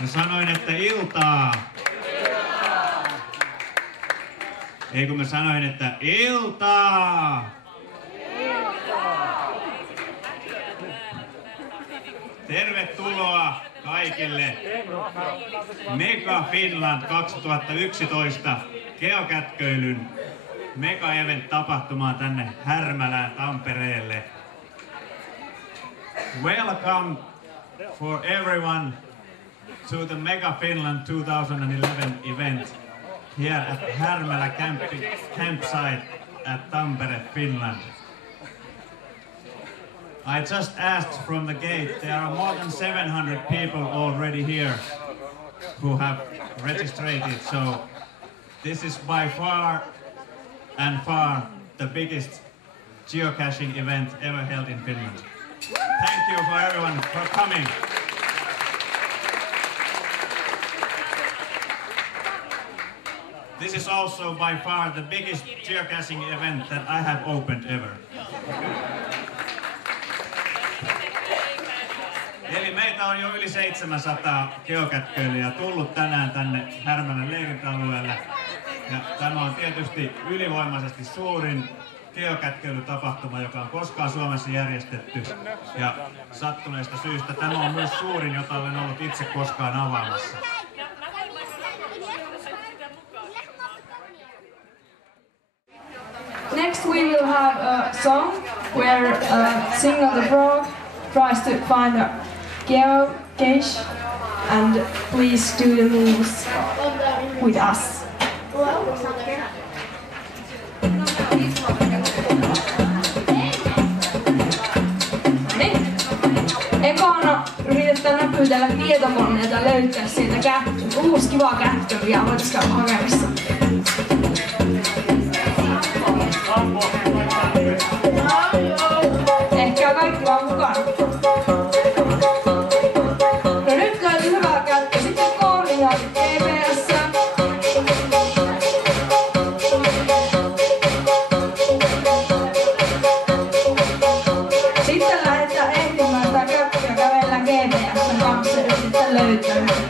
Mä sanoin, että iltaa. Ei kun mä sanoin, että iltaa. Tervetuloa kaikille Mega Finland 2011 geokätköilyn Mega Event -tapahtumaan tänne Härmälään Tampereelle. Welcome for everyone to the Mega Finland 2011 event here at Härmälä campsite at Tampere, Finland. I just asked from the gate, there are more than 700 people already here who have registered, so this is by far and far the biggest geocaching event ever held in Finland. Thank you for everyone for coming. This is also by far the biggest geocaching event that I have opened ever. Eli meitä on jo yli 700 geokätköilijää tullut tänään tänne Härmälän leirintäalueelle. Ja tämä on tietysti ylivoimaisesti suurin geokätkeilytapahtuma, joka on koskaan Suomessa järjestetty. Ja sattuneesta syystä tämä on myös suurin, jota olen ollut itse koskaan avaamassa. Next we will have a song where Signal the Frog tries to find a geocache, and please do the moves with us. Ekana yritetään näpytellä tietokoneita ja löytää sieltä uusi kiva kätköri ja voitaisiin käydä hakemassa. Ehkä kaikki vaan mukana. No nyt löytyy hyvää kätköä. Sitten koordinaatit GPS. Sitten lähdetään etsimään sitä kätköä ja kävellään GPS:n kanssa ja sitten löytää.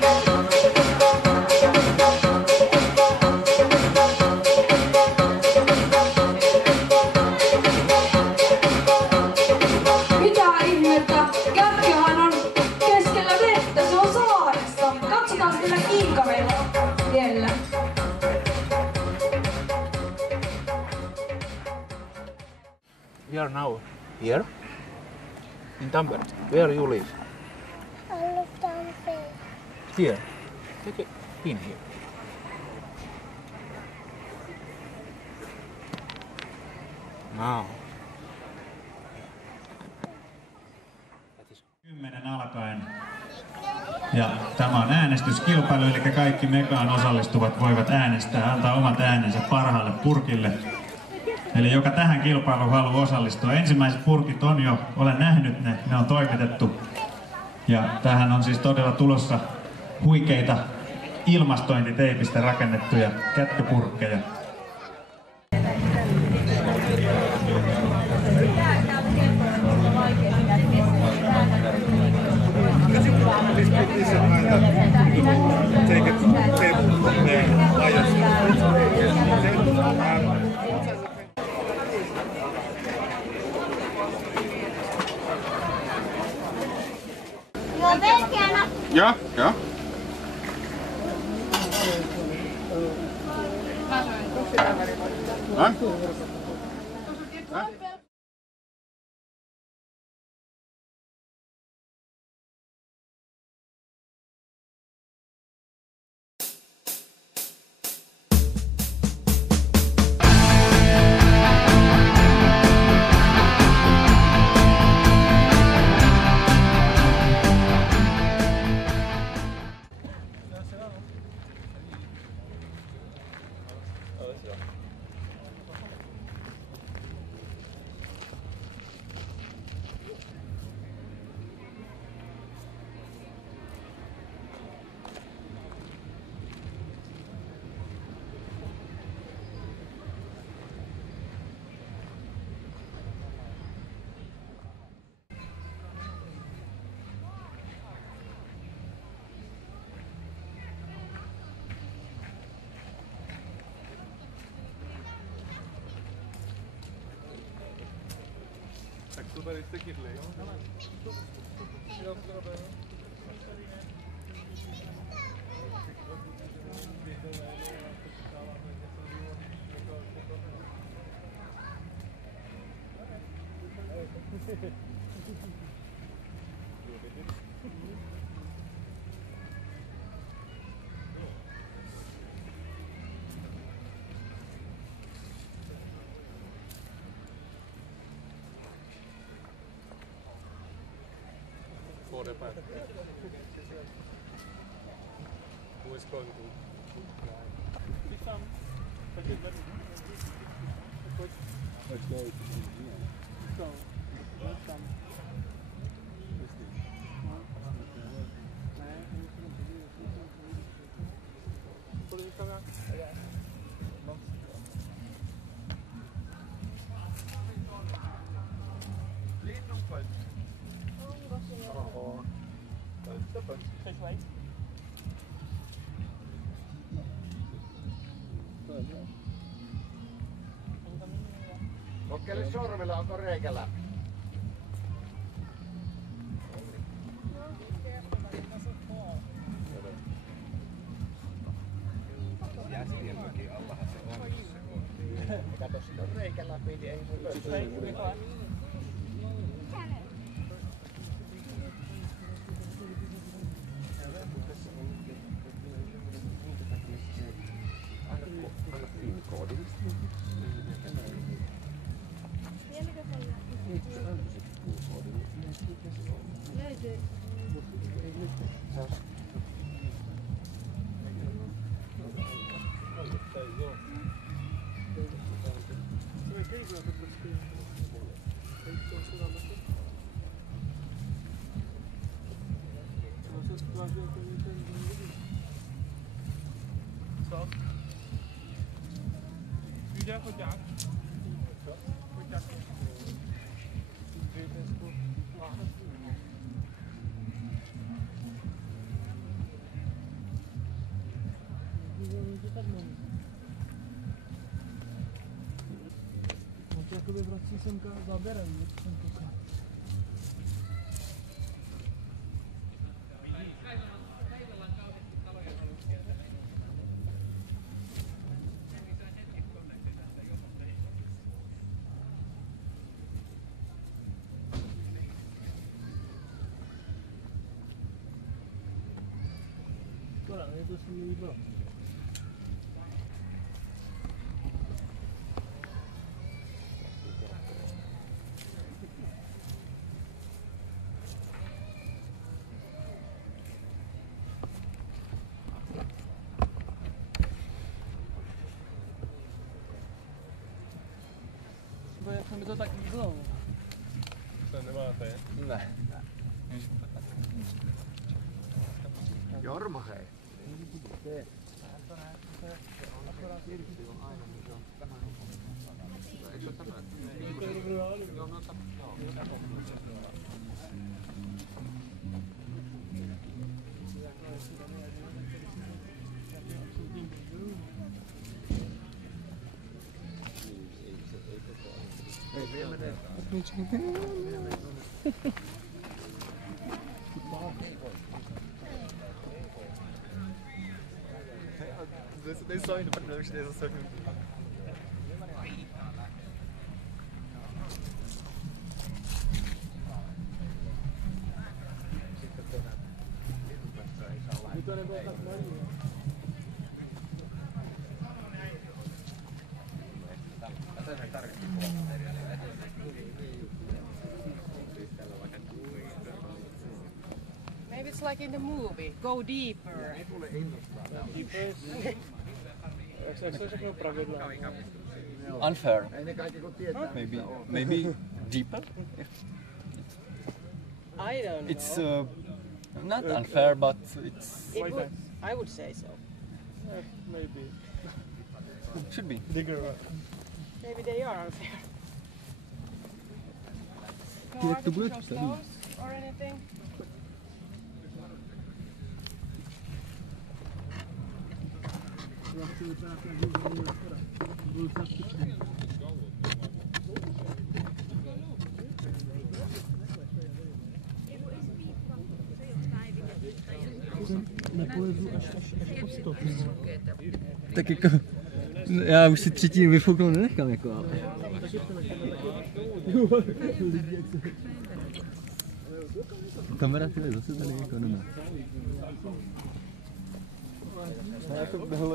We are now here in Tampere. Where you live? I live down there. Here. Take a pin here. Now. 10 alkaen. Ja tämä on äänestyskilpailu, eli kaikki Megaan osallistuvat voivat äänestää, antaa omat äänensä parhaalle purkille. Eli joka tähän kilpailuun haluaa osallistua. Ensimmäiset purkit on jo, olen nähnyt ne on toimitettu. Ja tähän on siis todella tulossa huikeita ilmastointiteipistä rakennettuja kätköpurkkeja. Ja, ja. For the back. Who is going to? Let's go. So, let's come. Kokeile sormella, onko reikä läpi. Jästienmäki allahan se on. Kato, siinä on reikä läpi, niin ei mun löytyy. Anna PIN-koodi. Jakoby vrací semka záběrem, jsem koukal. Kolla, det är så som det bra. Kan vi ta tack för dem? Sen det var det. Nej. Jorma hei. Det är så inte på det är så sökt. Maybe it's like in the movie. Go deeper. Unfair. Maybe deeper. I don't know. It's not unfair, but it's I would say so. Maybe. should be. Digger. Maybe they are unfair. No Direkt och artificial blött, stones or anything. Tak jako... Já už si třetí vyfouknout nenechám jako, ale... Kamera ty zase tady jako nemá.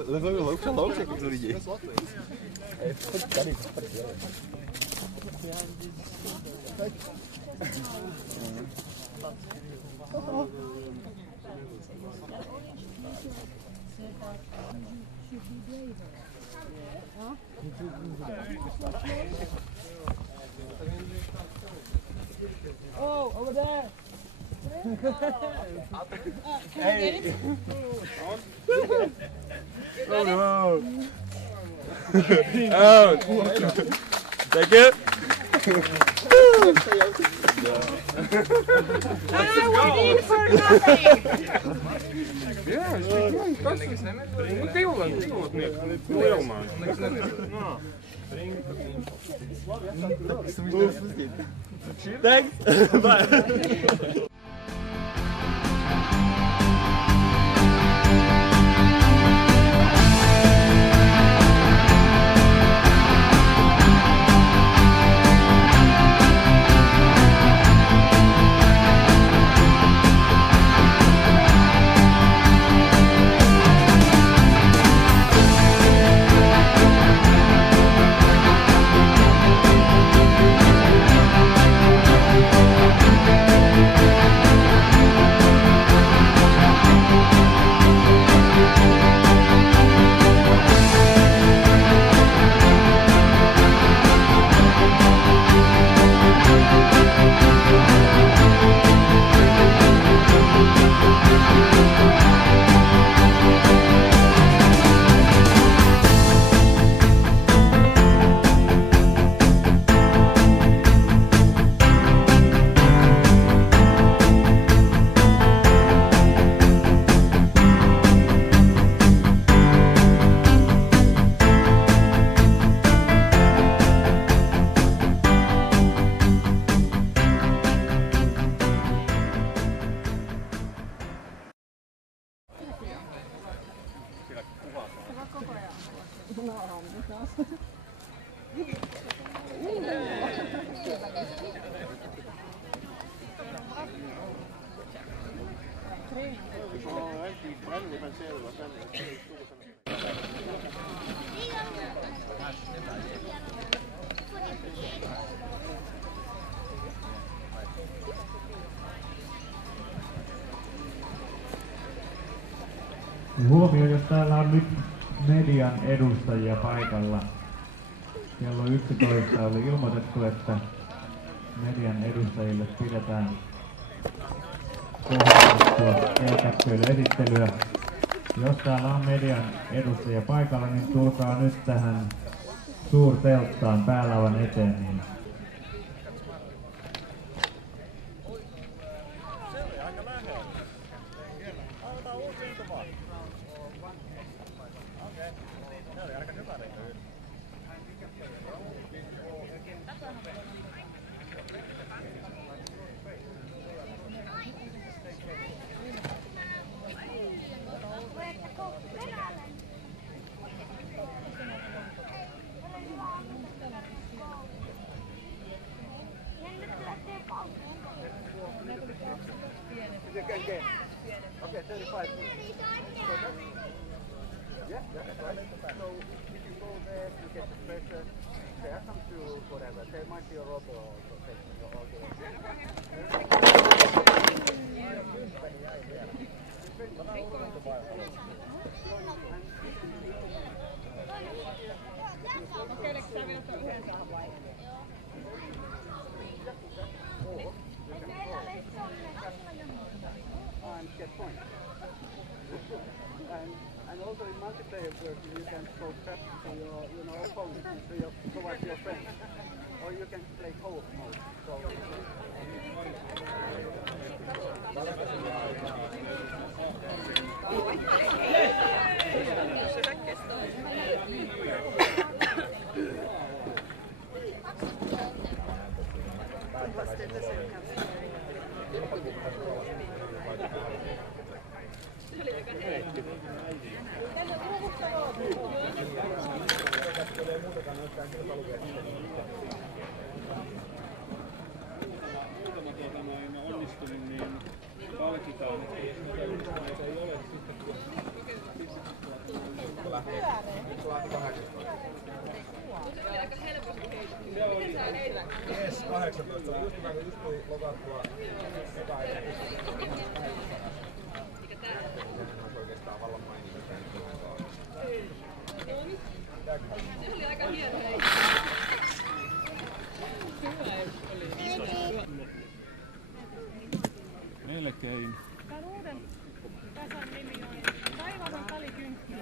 Levají louč jako lidi. Pojď tady. Oh, over there. Hey. Oh no. Oh. Take it. We're in for nothing. Thanks. Bye. Huomio, jos täällä on nyt median edustajia paikalla. Kello 11 oli ilmoitettu, että median edustajille pidetään kohdistettua kelkättyille esittelyä. Jos täällä on median edustajia paikalla, niin tulkaa nyt tähän suurtelttaan päälauan eteen. Niin Okay, 35. Yeah, that's right. So if you go there, you get the pressure. They have come to whatever. There might be a rubber also taking you all the and get points. And also in multiplayer version you can throw traps to your opponent, to your friends. Or you can play co-op mode. onnistunut, niin palkitaan. Yes, 18. Just hyvä, kun just tuli lokattua jotain. Sehän olisi oikeastaan vallan mainita. Se oli aika hieno. Melkein. Tämän uuden kasan nimi on Taivahan talikynkky.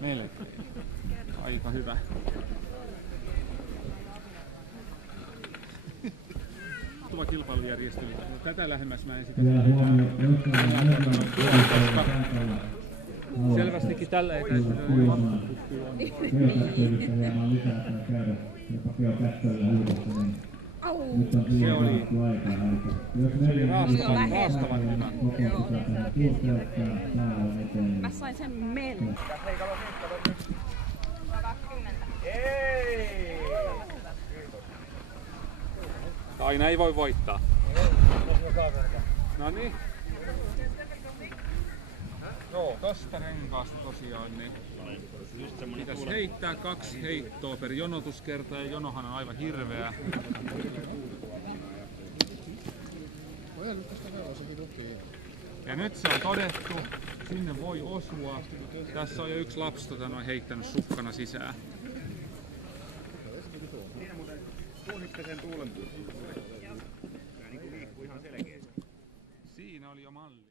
Melkein. Aika hyvä. Tuva kilpailujärjestely. Tätä lähemmäs mä en sitä. Selvästikin tällä etäisyydellä pystyy on. Se oli raastavan hyvä. Mä sain sen melkein. Aina ei voi voittaa. No niin. Joo, tosta renkaasta tosiaan niin pitäisi heittää 2 heittoa per jonotuskerta ja jonohan on aivan hirveä. Ja nyt se on todettu, sinne voi osua. Tässä on jo yksi lapsi heittänyt sukkana sisään. Siinä oli jo malli.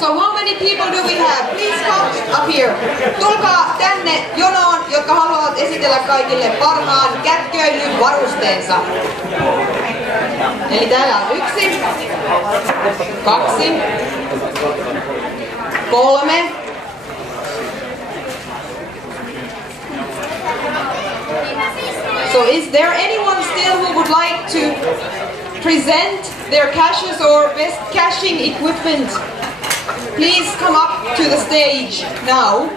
So how many people do we have? Please come up here. Tulkaa tänne jonoon, jotka haluavat esitellä kaikille parhaan kätköilyvarusteensa. Eli täällä on 1, 2, 3. So is there anyone still who would like to present their caches or best caching equipment? Please come up to the stage now.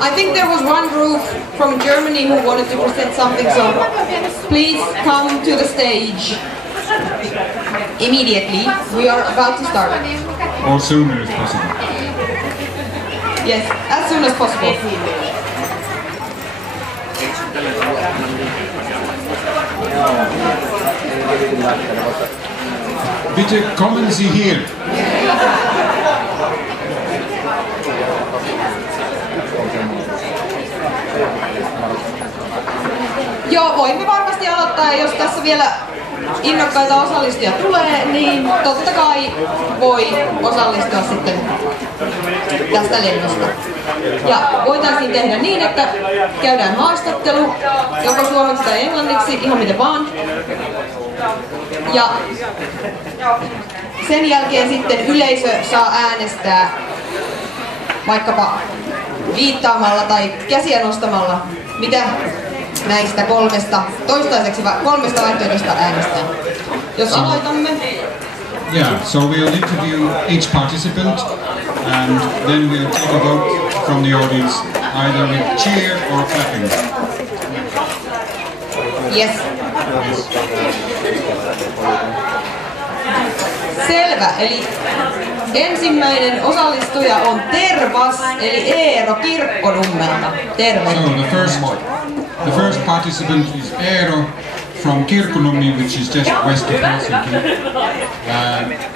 I think there was one group from Germany who wanted to present something, so please come to the stage immediately. We are about to start. Or sooner if possible. Yes, as soon as possible. Bitte kommen Sie hier. Joo, voimme varmasti aloittaa, jos tässä vielä innokkaita osallistujia tulee, niin totta kai voi osallistua sitten tästä lennosta. Ja voitaisiin tehdä niin, että käydään haastattelu, joko suomeksi tai englanniksi, ihan miten vaan. Ja sen jälkeen sitten yleisö saa äänestää vaikkapa viittaamalla tai käsiä nostamalla, mitä näistä toistaiseksi 3 vaihtoehdosta äänestää. Jos aloitamme. Yeah, so we'll interview each participant and then we'll take a vote from the audience either with cheer or clapping. Yes. Selvä, eli ensimmäinen osallistuja on Tervas, eli Eero Kirkkonummelta. Terve. So the first participant is Eero from Kirkkonummi, which is just west of Helsinki.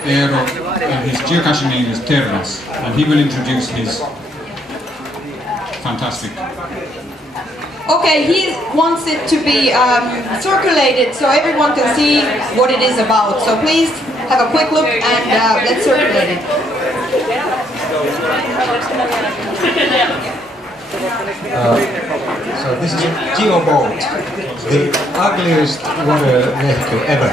Eero, his geocaching name is Tervas, and he will introduce his fantastic. Okay, he wants it to be circulated so everyone can see what it is about. So please have a quick look and let's circulate it. So this is a geoboat, the ugliest water vehicle ever.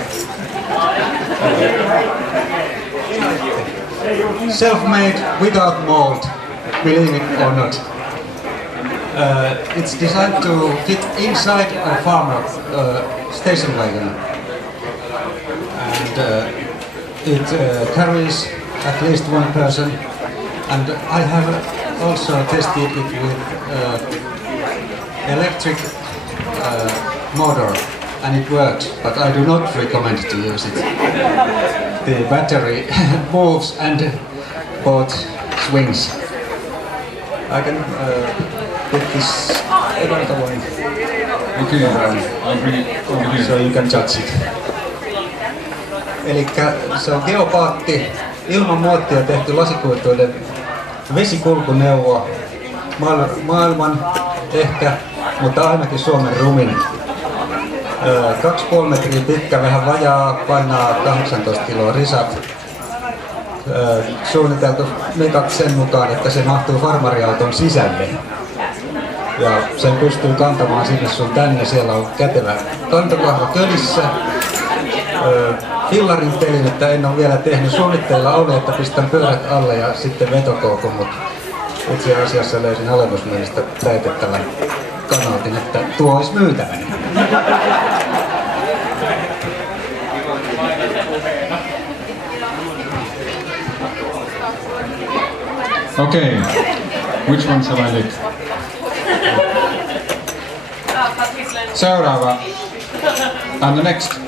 Self-made, without mold, believe it or not. It's designed to fit inside a farmer station wagon. And it carries at least one person. And I have also tested it with electric motor, and it works, but I do not recommend to use it. The battery moves and boat swings. I can put this another one. Okay, I'll bring it over here. So you can judge it. Elikkä se on geopaatti, ilman muottia tehty lasikuituinen vesikulkuneuvo, maailman ehkä, mutta ainakin Suomen rumin. 2,5 metriä pitkä, vähän vajaa, painaa 18 kiloa risat. Suunniteltu mekaksi sen mukaan, että se mahtuu farmariauton sisälle. Ja sen pystyy kantamaan sinne sun tänne, siellä on kätevä kantokahva kölissä. Fillarin telinettä en ole vielä tehnyt. Suunnitteilla oli, että pistän pyörät alle ja sitten vetokoukun, mutta itse asiassa löysin alennusmyynnistä täytettävän kanootin, että tuo olisi myytävänä. Okay, which one shall I lick? Seuraava. And the next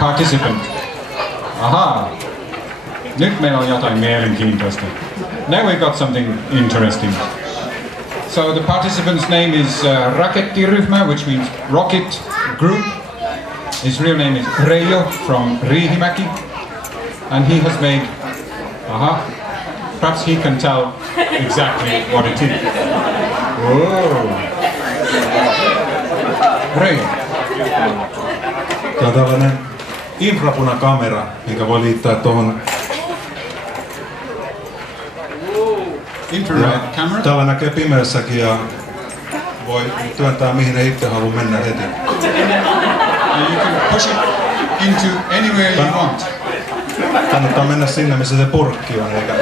participant. Aha! Nyt meillä on jotain mielenkiintoista. Now we got something interesting. So the participant's name is Rakettiryhmä, which means Rocket Group. His real name is Reijo from Riihimäki. And he has made... Aha! Perhaps he can tell exactly what it is. Whoa! Reijo. Tämä on tällainen infrapunakamera, mikä voi liittää tuohon. Infrared camera? Tällä näkee pimeässäkin ja voi työntää mihin ei itse halua mennä heti. You can push it into anywhere you want. Kannattaa mennä sinne, missä se purkki on, eikä...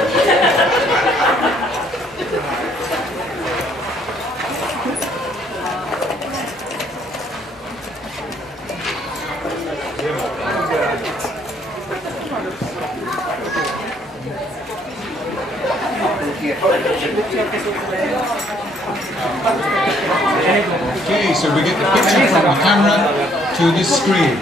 Okay, so we get the picture from the camera to this screen.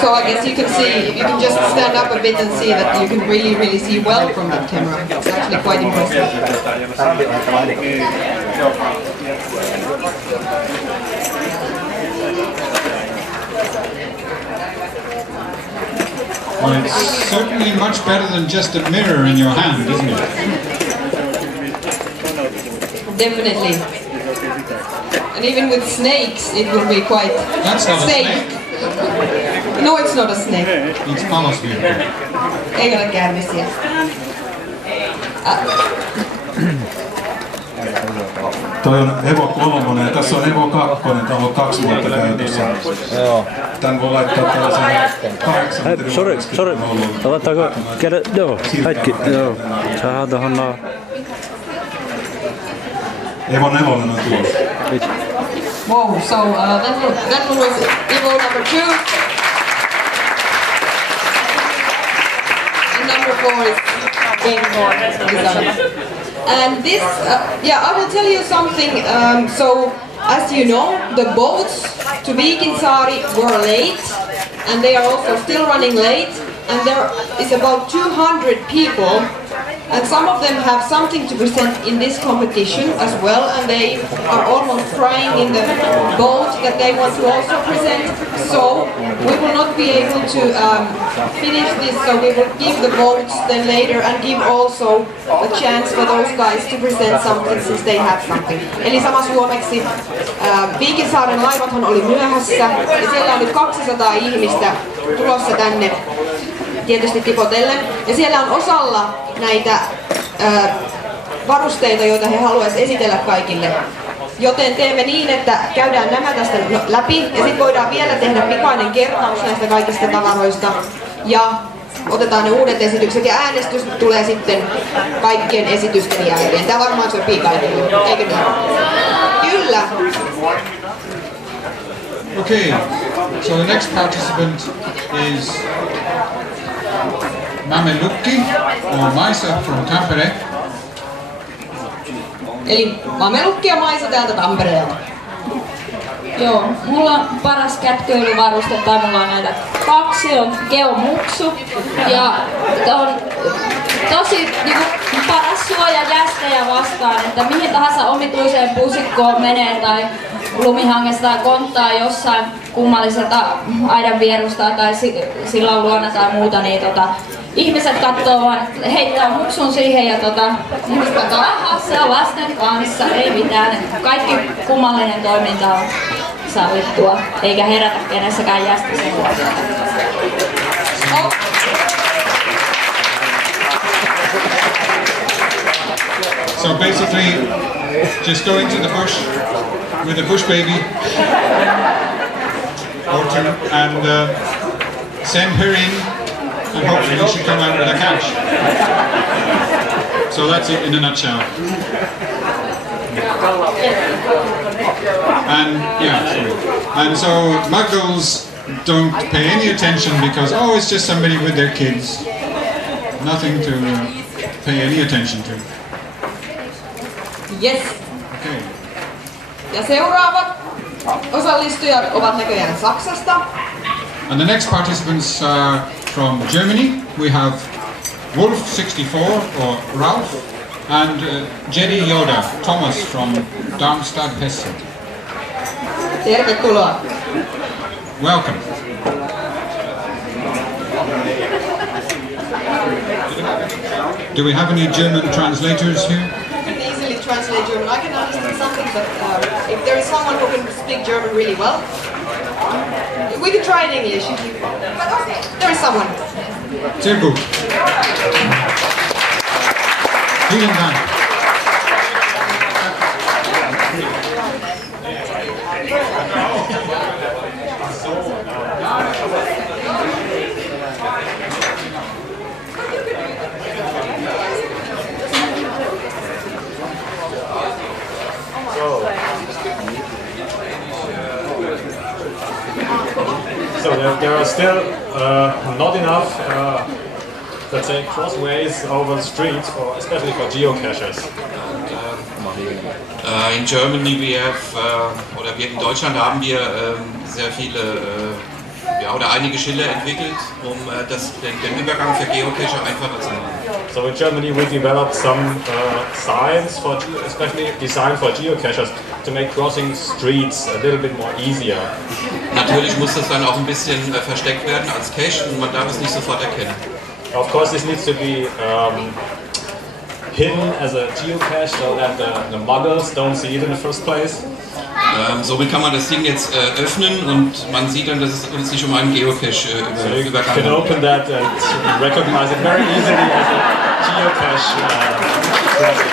So I guess you can see, if you can just stand up a bit and see that you can really see well from that camera. It's actually quite impressive. Well, it's certainly much better than just a mirror in your hand, isn't it? Definitely. And even with snakes, it will be quite That's not safe. a snake. No, it's not a snake. It's alasvirta. Ei ole käärmisiä. Toi on Evo 3 ja tässä on Evo 2, tämä on ollut 2 vuotta käytössä. Tän voi laittaa tällaisen 8 metrin. Sori, aloittaako käydä? Joo, hetki, joo. Saadaan tohon Evo 4 on tuossa. Wow, so that one was Evo number 2. And number 4 is Evo. And this, I will tell you something. So, as you know, the boats to Viikinsaari were late, and they are also still running late. and there is about 200 people, and some of them have something to present in this competition as well, and they are almost crying in the boat that they want to also present. So we will not be able to finish this, so we will give the votes then later and give also a chance for those guys to present something since they have something. Eli sama suomeksi, Viikinsaaren laivathan oli myöhässä ja siellä on nyt 200 ihmistä tulossa tänne tietysti tipotellen. Ja siellä on osalla näitä varusteita, joita he haluaisivat esitellä kaikille. Joten teemme niin, että käydään nämä tästä läpi ja sitten voidaan vielä tehdä pikainen kertaus näistä kaikista tavaroista ja otetaan ne uudet esitykset ja äänestys tulee sitten kaikkien esitysten jälkeen. Tämä varmaan sopii kaikille, eikö niin? Kyllä! Okay, so the next participant is Mamelukki or Maisa from Tampere. Eli Mamelukki ja Maisa täältä Tampereelta. Joo, mulla on paras kätköilyvaruste, tai mulla on näitä kaksi, on geomuksu ja on tosi niinku, paras suoja jästejä vastaan, että mihin tahansa omituiseen pusikkoon menee tai lumihangesta tai konttaa jossain kummalliselta aidan vierusta tai sillan luona tai muuta, niin ihmiset katsoo vaan, heittää muksun siihen ja ihmiset katsoo, aha, se on lasten kanssa, ei mitään. Kaikki kummallinen toiminta on sallittua, eikä herätä kenessäkään jästisen huomiota. So basically, just go into the bush with a bush baby or two and send her in and hopefully she come out with a catch. So that's it in a nutshell. And yeah, sorry. And so muggles don't pay any attention because, oh, it's just somebody with their kids. Nothing to pay any attention to. Yes. Okay. Ja seuraavat osallistujat ovat näköjään Saksasta. And the next participants are from Germany. We have Wolf64 or Ralph and Jedi Yoda Thomas from Darmstadt, Hessen. Tervetuloa. Welcome. Do we have any German translators here? Easily translate German. I can understand something, but if there is someone who can speak German really well, we can try in English. But okay, there is someone. Sehr gut. Vielen Dank. So there are still not enough, let's say, crossways over the streets, especially for geocachers. In Germany we have, oder wir in Deutschland haben wir sehr viele, oder einige Schilder entwickelt, um den Übergang für Geocacher einfacher zu machen. So in Germany we developed some signs, especially designed for geocachers, to make crossing streets a little bit more easier. Natürlich muss das dann auch ein bisschen versteckt werden als Cache und man darf es nicht sofort erkennen. Of course, this needs to be hidden as a geocache so that the muggles don't see it in the first place. Somit kann man das Ding jetzt öffnen und man sieht dann, dass es uns nicht um einen Geocache übergang handelt. You can open that and recognize it very easily as a geocache crossing.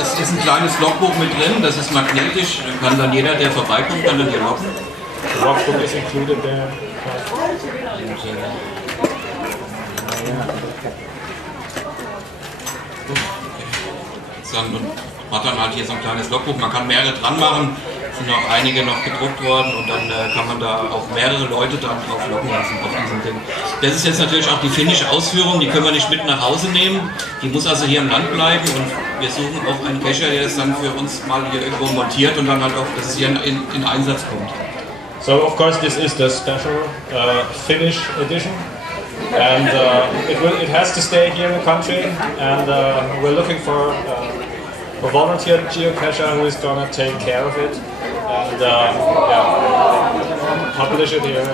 Es ist ein kleines Logbuch mit drin, das ist magnetisch, kann dann jeder, der vorbeikommt, kann dann hier loggen. The logbook is included there. Dann hat dann halt hier so ein kleines Logbuch, man kann mehrere dran machen, sind auch einige noch gedruckt worden und dann kann man da auch mehrere Leute dann drauf locken lassen auf diesem Ding. Das ist jetzt natürlich auch die finnische Ausführung, die können wir nicht mit nach Hause nehmen, die muss also hier im Land bleiben und wir suchen auch einen Kescher, der das dann für uns mal hier irgendwo montiert und dann halt auch, dass es hier in Einsatz kommt. So of course this is the special Finnish edition. And it has to stay here in the country, and we're looking for a volunteer geocacher who is going to take care of it and publish it here in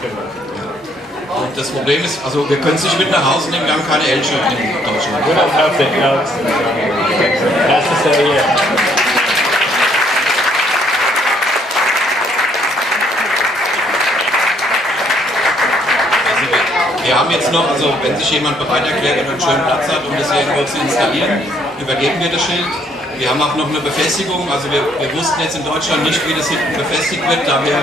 Finland. Und das Problem ist, also wir können es nicht mit nach Hause nehmen, wir haben keine Elche in Deutschland. We don't have the elks in Germany. It has to stay here. Wir haben jetzt noch, also wenn sich jemand bereit erklärt und einen schönen Platz hat, um das hier irgendwo zu installieren, übergeben wir das Schild. Wir haben auch noch eine Befestigung, also wir wussten jetzt in Deutschland nicht, wie das hinten befestigt wird, da wir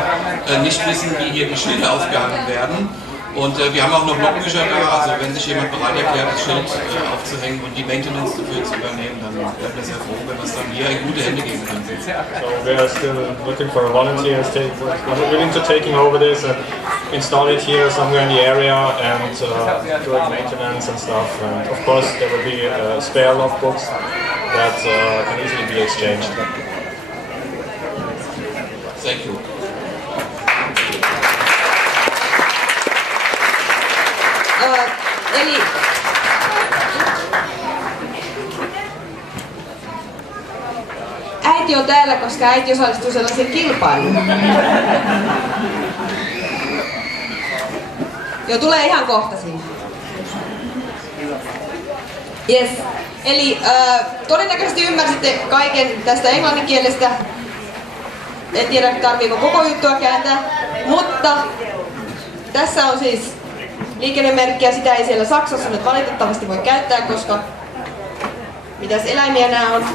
nicht wissen, wie hier die Schilder aufgehangen werden. Und wir haben auch noch Nockenwischer da, also wenn sich jemand bereit erklärt, das Schild aufzuhängen und die Maintenance dafür zu übernehmen, dann wären wir sehr froh, wenn wir es dann hier in gute Hände geben können. So we are still looking for volunteers willing to taking over this and install it here somewhere in the area and doing maintenance and stuff. And of course there will be spare logbooks that can easily be exchanged. Thank you. Eli äiti on täällä, koska äiti osallistuu sellaiseen kilpailuun. Joo, tulee ihan kohta siinä. Yes. Eli todennäköisesti ymmärsitte kaiken tästä englanninkielestä. En tiedä, tarviiko koko juttua kääntää, mutta tässä on siis liikennemerkkiä, sitä ei siellä Saksassa nyt valitettavasti voi käyttää, koska mitäs eläimiä nämä on?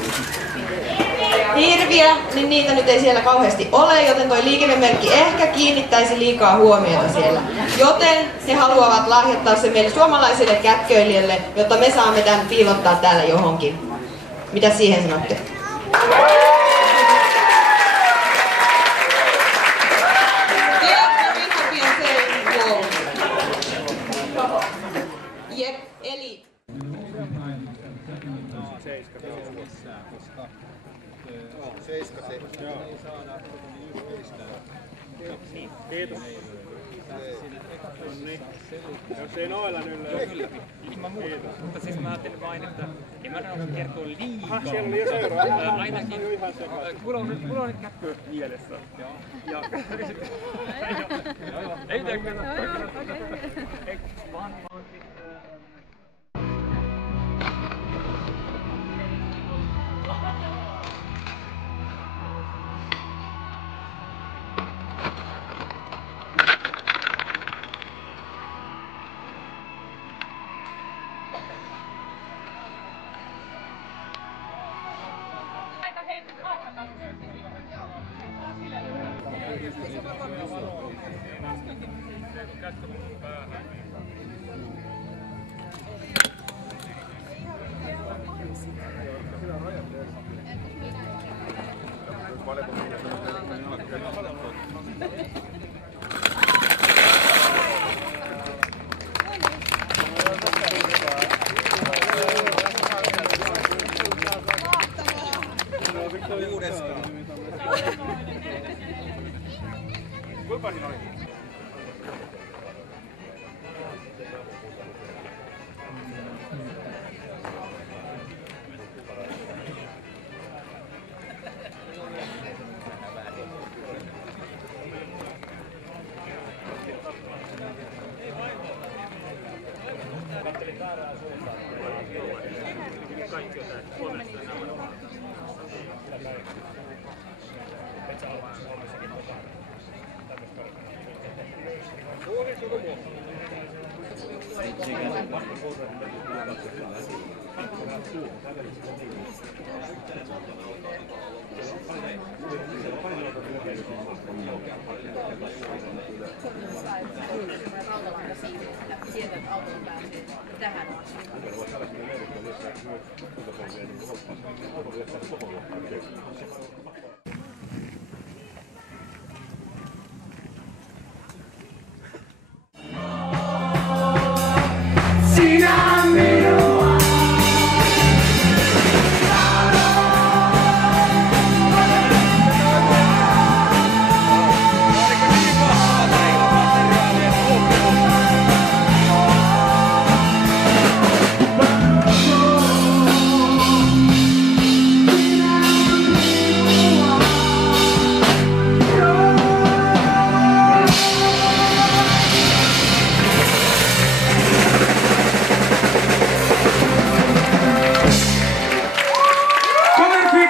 Hirviä, niin niitä nyt ei siellä kauheasti ole, joten toi liikennemerkki ehkä kiinnittäisi liikaa huomiota siellä. Joten he haluavat lahjoittaa se meille suomalaisille kätköilijälle, jotta me saamme tämän piilottaa täällä johonkin. Mitä siihen sanotte? Jep, eli Kiitos. Jos ei noilla nyt löydy. Ilman muuta. Mutta siis mä ajattelin vain, että en mä rauha kertoa liikaa. Siellä oli jo seuraa. Ainakin. Mulla on nyt kätköä mielessä. Ja ei mitään. Vaan Sinä minua.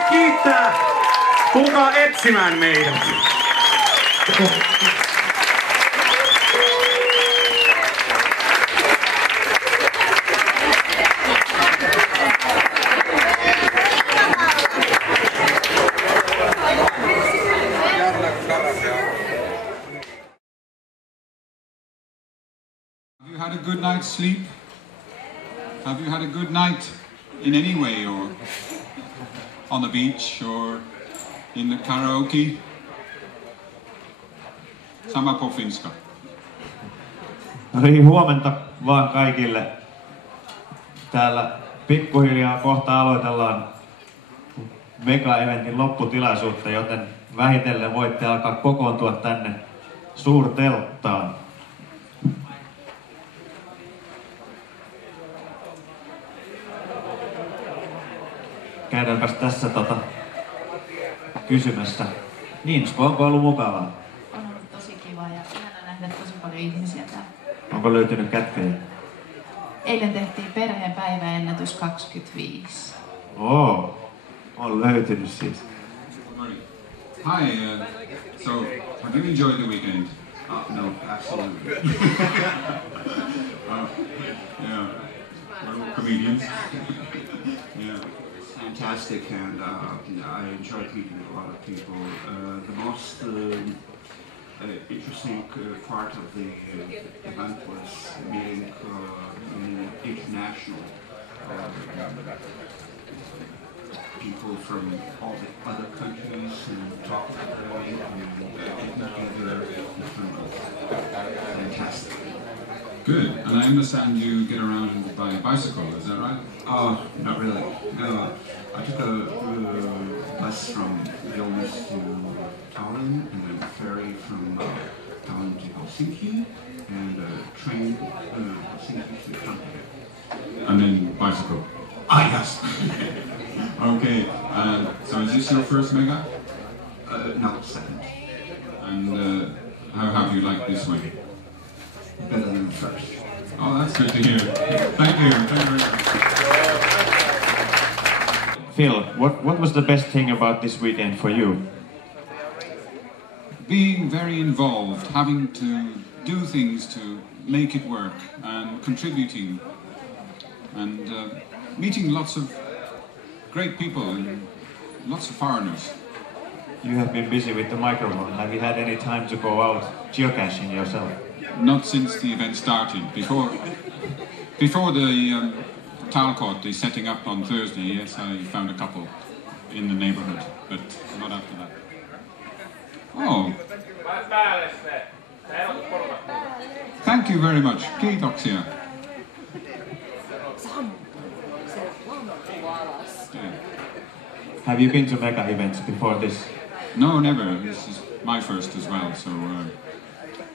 Kiittää! Tulkaa etsimään meidät! Have you had a good night's sleep? Have you had a good night in any way, or on the beach, or in the karaoke? Sama po finska. No niin, huomenta vaan kaikille. Täällä pikkuhiljaa kohta aloitellaan mega-eventin lopputilaisuutta, joten vähitellen voitte alkaa kokoontua tänne suurtelttaan. Käydäänpäs tässä kysymässä. Niin, onko ollut mukavaa? On ollut tosi kiva ja ihana nähdä tosi paljon ihmisiä täällä. Onko löytynyt kätkejä? Eilen tehtiin perheenpäiväennätys 25. On löytynyt siis. Hi, so have you enjoyed the weekend? No, absolutely. Yeah, we're comedians. Yeah. Fantastic, and I enjoyed meeting a lot of people. The most interesting part of the event was meeting international people from all the other countries and talk to them and get together. Fantastic. Good, and I understand you get around by bicycle, is that right? Oh, not really. No, I took a bus from Vilnius to Tallinn, and then a ferry from Tallinn to Helsinki, and a train Helsinki to Tampere. And then bicycle? Ah, yes. Okay, so is this your first mega? No, second. And how have you liked this one? Better than the first. Oh, that's good to hear. Thank you. Thank you very much. Phil, what was the best thing about this weekend for you? Being very involved, having to do things to make it work, and contributing, and meeting lots of great people and lots of foreigners. You have been busy with the microphone. Have you had any time to go out geocaching yourself? Not since the event started. Before the Talcott, the setting up on Thursday, yes, I found a couple in the neighborhood, but not after that. Oh. Thank you very much. Kiitoksia. Have you been to mega events before this? No, never. This is my first as well, so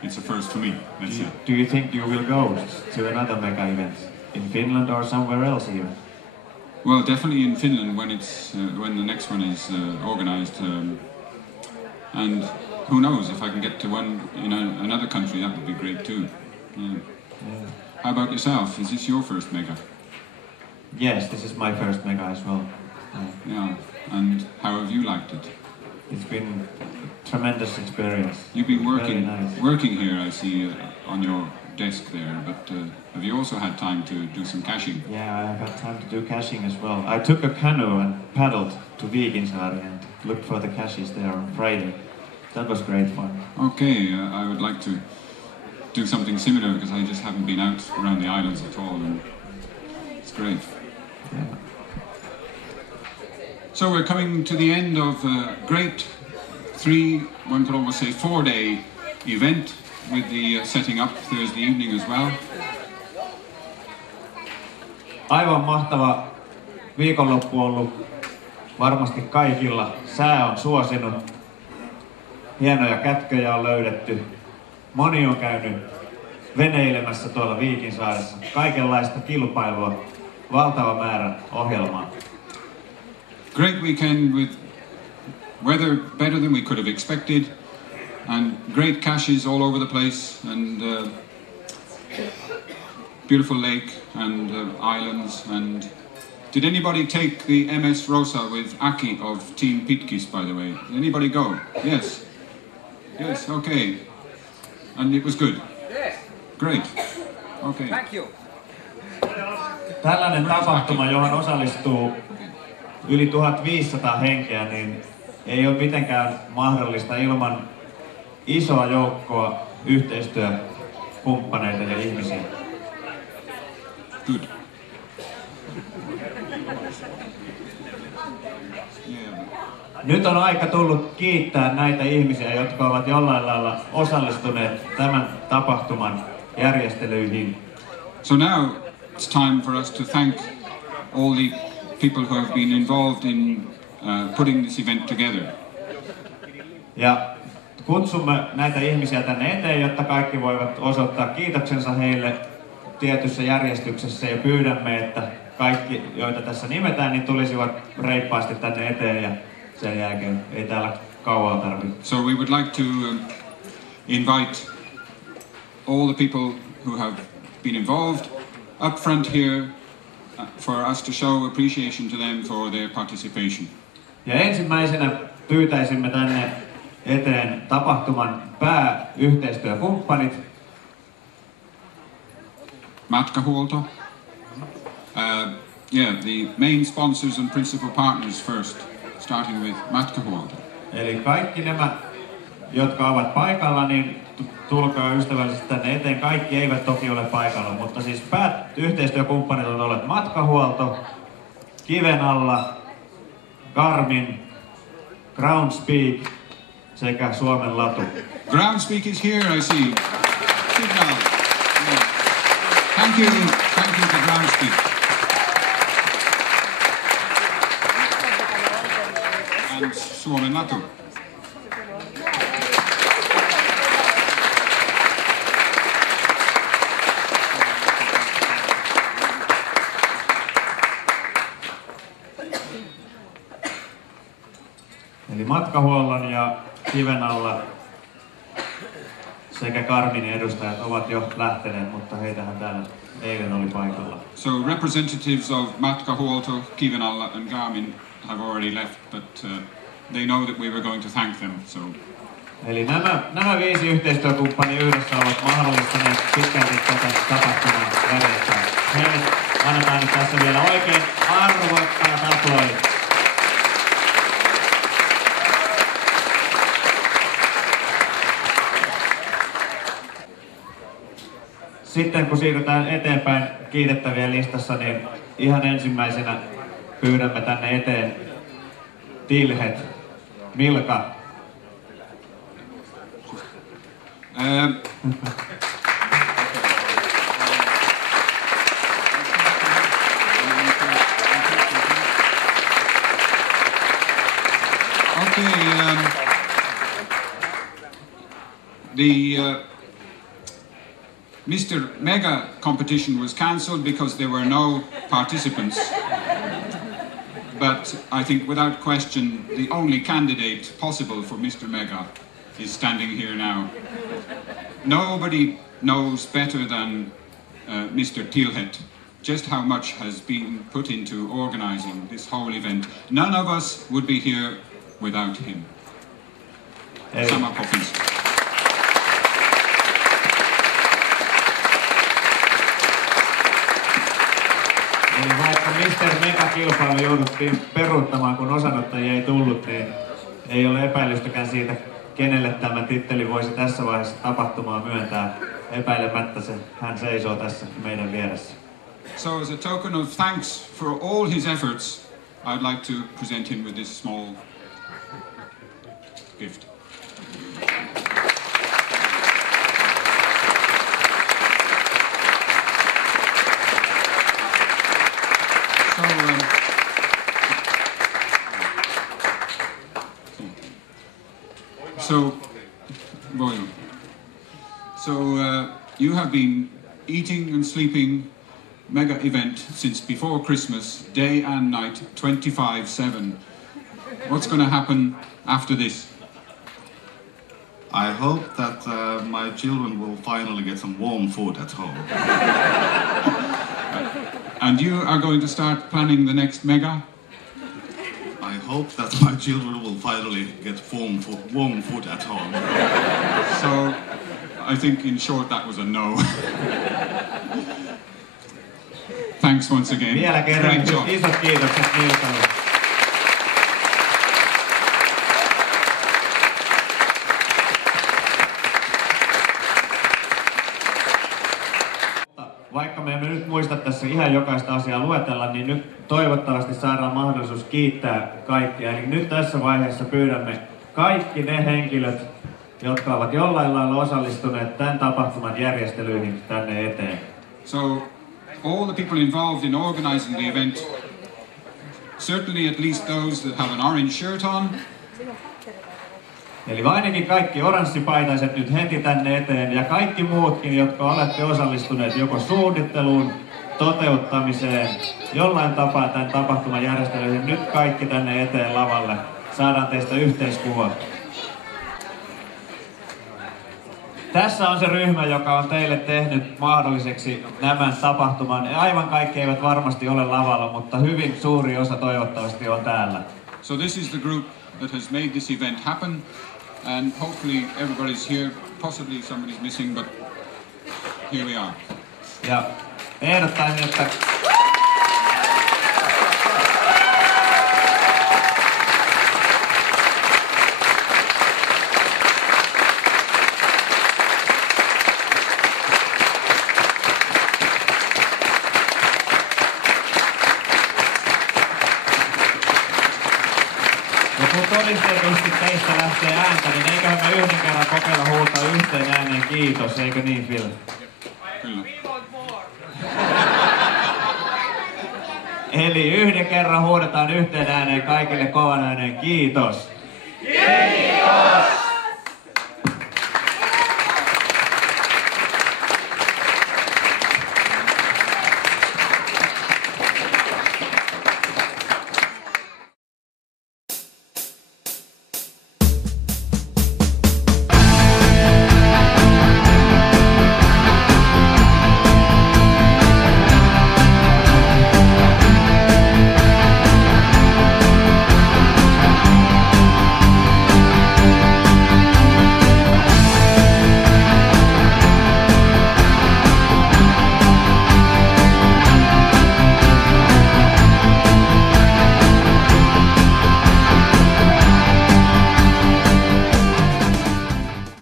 it's a first for me. That's it. Do you think you will go to another mega event in Finland or somewhere else even? Well, definitely in Finland when it's when the next one is organized, and who knows, if I can get to one in another country, that would be great too. Yeah. How about yourself? Is this your first mega? Yes, this is my first mega as well. Yeah. And how have you liked it? It's been a tremendous experience. You've been working nice. working here, I see, on your desk there, but have you also had time to do some caching? Yeah, I have had time to do caching as well. I took a canoe and paddled to Viikinsaari and looked for the caches there on Friday. That was great fun. Okay, I would like to do something similar because I just haven't been out around the islands at all, and it's great. Yeah. So we're coming to the end of a great one could almost say 4-day event with the setting up Thursday evening as well. Aivan mahtava viikonloppu ollut varmasti kaikilla. Sää on suosinut. Hienoja kätköjä on löydetty. Moni on käynyt veneilemässä tuolla Viikinsaaressa. Kaikenlaista kilpailua, valtava määrä ohjelmaa. Great weekend with weather better than we could have expected, and great caches all over the place, and beautiful lake and islands. And did anybody take the MS Rosa with Aki of Team Pitkis, by the way? Did anybody go? Yes. Yes. Okay. And it was good. Yes. Great. Okay. Thank you. Tällainen tapahtuma, johon osallistuu yli 1500 henkeä, niin ei ole mitenkään mahdollista ilman isoa joukkoa yhteistyökumppaneita ja ihmisiä. Good. Nyt on aika tullut kiittää näitä ihmisiä, jotka ovat jollain lailla osallistuneet tämän tapahtuman järjestelyihin. So now it's time for us to thank all the people who have been involved in putting this event together. Ja kutsumme näitä ihmisiä tänne eteen, jotta kaikki voivat osoittaa kiitoksensa heille tietyssä järjestyksessä, ja pyydämme, että kaikki, joita tässä nimetään, niin tulisivat reippaasti tänne eteen, ja sen jälkeen ei täällä kauan tarvitse. So we would like to invite all the people who have been involved up front here for us to show appreciation to them for their participation. Ja ensimmäisenä pyytäisimme tänne eteen tapahtuman pääyhteistyökumppanit. Matkahuolto. Yeah, the main sponsors and principal partners first, starting with Matkahuolto. Eli kaikki nämä, jotka ovat paikalla, niin tulkaa ystävällisesti tänne eteen. Kaikki eivät toki ole paikalla, mutta siis pääyhteistyökumppanit on olleet Matkahuolto, Kivenalla, Garmin, Groundspeak sekä Suomen Latu. Groundspeak is here, I see. Signal. Yeah. Thank you to Groundspeak. And Suomen Latu. Eli Matkahuollon ja Kivenalla sekä Garminin edustajat ovat jo lähteneet, mutta heitähän täällä eilen oli paikalla. So representatives of Matkahuolto, Kivenalla and Garmin have already left, but they know that we were going to thank them. So. Eli nämä 5 yhteistyökumppania yhdessä ovat mahdollistaneet pitkälti tätä tapahtumaa järjestää. Heille annetaan nyt tässä vielä oikein arvokkaat aplodit. Sitten kun siirrytään eteenpäin kiitettävien listassa, niin ihan ensimmäisenä pyydämme tänne eteen Tilhet, Milka. Mr. Mega competition was cancelled because there were no participants. But I think without question the only candidate possible for Mr. Mega is standing here now. Nobody knows better than Mr. Tilhet just how much has been put into organizing this whole event. None of us would be here without him. Sama Pofinski. Eli vaikka Mr. Mega-kilpailu jouduttiin peruuttamaan, kun osanottajia ei tullut, niin ei ole epäilystäkään siitä, kenelle tämä titteli voisi tässä vaiheessa tapahtumaa myöntää. Epäilemättä hän seisoo tässä meidän vieressä. So as a token of thanks for all his efforts, I'd like to present him with this small gift. Boyle. So you have been eating and sleeping mega event since before Christmas, day and night, 25/7. What's going to happen after this? I hope that my children will finally get some warm food at home. And you are going to start planning the next mega? I hope that my children will finally get warm food at home. So, I think in short that was a no. Thanks once again. Vielä kerran Great job. isot kiitokset Milkalle. Vaikka me emme nyt muista tässä ihan jokaista asiaa luetella, niin nyt toivottavasti saadaan mahdollisuus kiittää kaikkia. Eli nyt tässä vaiheessa pyydämme kaikki ne henkilöt, jotka ovat jollain lailla osallistuneet tämän tapahtuman järjestelyihin tänne eteen. So, all the people involved in organizing the event, certainly at least those that have an orange shirt on. Eli ainakin kaikki oranssipaitaiset nyt heti tänne eteen ja kaikki muutkin, jotka olette osallistuneet joko suunnitteluun, toteuttamiseen, jollain tapaa tämän tapahtuman järjestelyihin, nyt kaikki tänne eteen lavalle. Saadaan teistä yhteiskuva. Tässä on se ryhmä, joka on teille tehnyt mahdolliseksi nämä tapahtuman. Aivan kaikki eivät varmasti ole lavalla, mutta hyvin suuri osa toivottavasti on täällä. So this is the group that has made this event happen, and hopefully everybody's here. Possibly somebody's missing, but here we are. Ja ehdottaisin, että todistetusti teistä lähtee ääntä, niin eiköhän me yhden kerran kokeilla huutaa yhteen ääneen kiitos, eikö niin Phil? Kyllä. Eli yhden kerran huudetaan yhteen ääneen kaikille kovan ääneen kiitos. Kiitos!